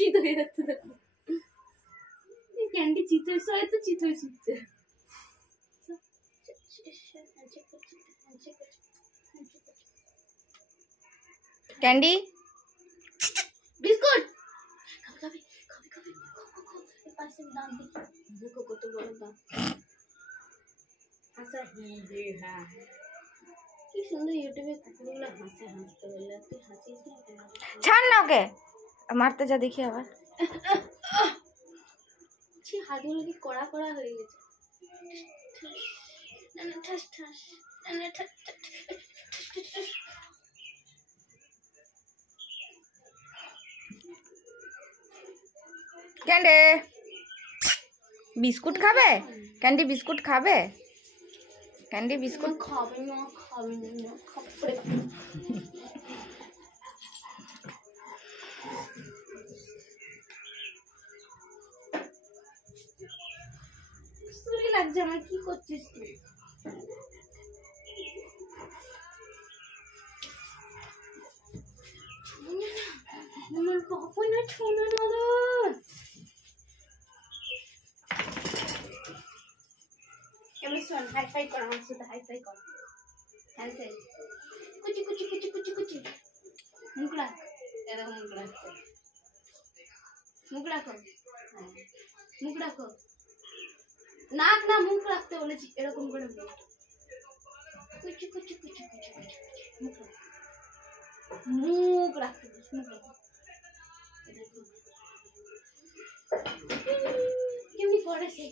চিত হয়ে যাচ্ছে দেখো ক্যান্ডি চিত হয়ে তো চিত হয়ে শুচ্ছে ক্যান্ডি বিস্কুট খাবে খাবে খাবে খাবে পাশে দাঁত দেখি দেখো কত বড় দাঁত হাসা হি হ্যাঁ কি সুন্দর ইউটিউবে কুকুরগুলো হাসতে হাসতে বলে তুই হাসিস না ছাড় না ওকে মারতে যা দেখি আবার ছি হাতগুলো কি কড়া কড়া হয়ে গেছে না ঠাস ঠাস না ঠাস ক্যান্ডি বিস্কুট খাবে ক্যান্ডি বিস্কুট খাবে ক্যান্ডি বিস্কুট খাবে না খাবে সুরি লাগছে আমার কি করছিস তুই আমার বাবা না ছোনা না কেমন শোন হাই ফাই কর আমার সাথে হাই ফাই কর হ্যাঁ স্যার কুচি কুচি কুচি কুচি কুচি মুখ রাখ এরকম মুখ রাখ মুখ রাখো মুখ রাখো নাক না মুখ রাখতে বলেছি এরকম করে কুচি কুচি কুচি কুচি কুচি মুখ রাখতে বলেছি মুখ রাখো কেমনি করে সে